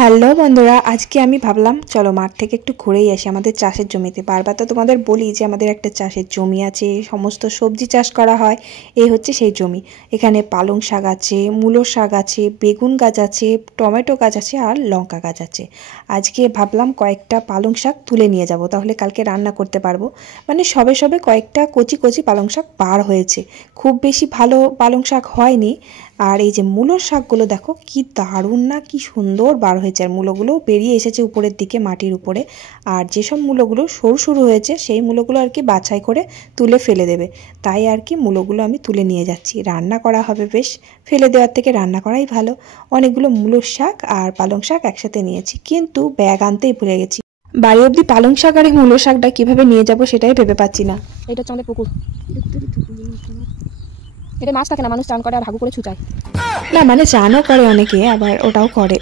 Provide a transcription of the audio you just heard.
Hello বন্ধুরা, আজকে আমি ভাবলাম চলো মাঠ থেকে একটু ঘুরেই আসি আমাদের চাষের জমিতে। বারবার তো তোমাদের বলি যে আমাদের একটা চাষের জমি আছে, সমস্ত সবজি চাষ করা হয়। এই হচ্ছে সেই জমি। এখানে পালং শাক আছে, মূলো শাক আছে, বেগুন গাছ আছে, টমেটো গাছ আছে আর লঙ্কা গাছ আছে। আজকে ভাবলাম কয়েকটা পালং শাক তুলে নিয়ে যাব, তাহলে কালকে রান্না করতে পারবো। মানে সবে সবে কয়েকটা কচি কচি পালং শাক বার হয়েছে, খুব বেশি ভালো পালং শাক হয়নি। আর এই যে মূলোর শাকগুলো দেখো কি দারুণ না, কি সুন্দর বার হয়েছে। আর মূলোগুলো বেরিয়ে এসেছে উপরের দিকে মাটির উপরে। আর যেসব মূলোগুলো সরু সরু হয়েছে সেই মূলোগুলো আর কি বাছাই করে তুলে ফেলে দেবে। তাই আর কি মূলোগুলো আমি তুলে নিয়ে যাচ্ছি, রান্না করা হবে। বেশ, ফেলে দেওয়ার থেকে রান্না করাই ভালো। অনেকগুলো মূলোর শাক আর পালং শাক একসাথে নিয়েছি, কিন্তু ব্যাগ আনতেই ভুলে গেছি। বাড়ি অবধি পালং শাক আর মূলো শাকটা কিভাবে নিয়ে যাব সেটাই ভেবে পাচ্ছি না। এটা হচ্ছে আমাদের পুকুর। এটা মাছ থাকে না, মানুষ চান করে আর হাগু করে ছুচায়। না মানে চানও করে অনেকে, আবার ওটাও করে।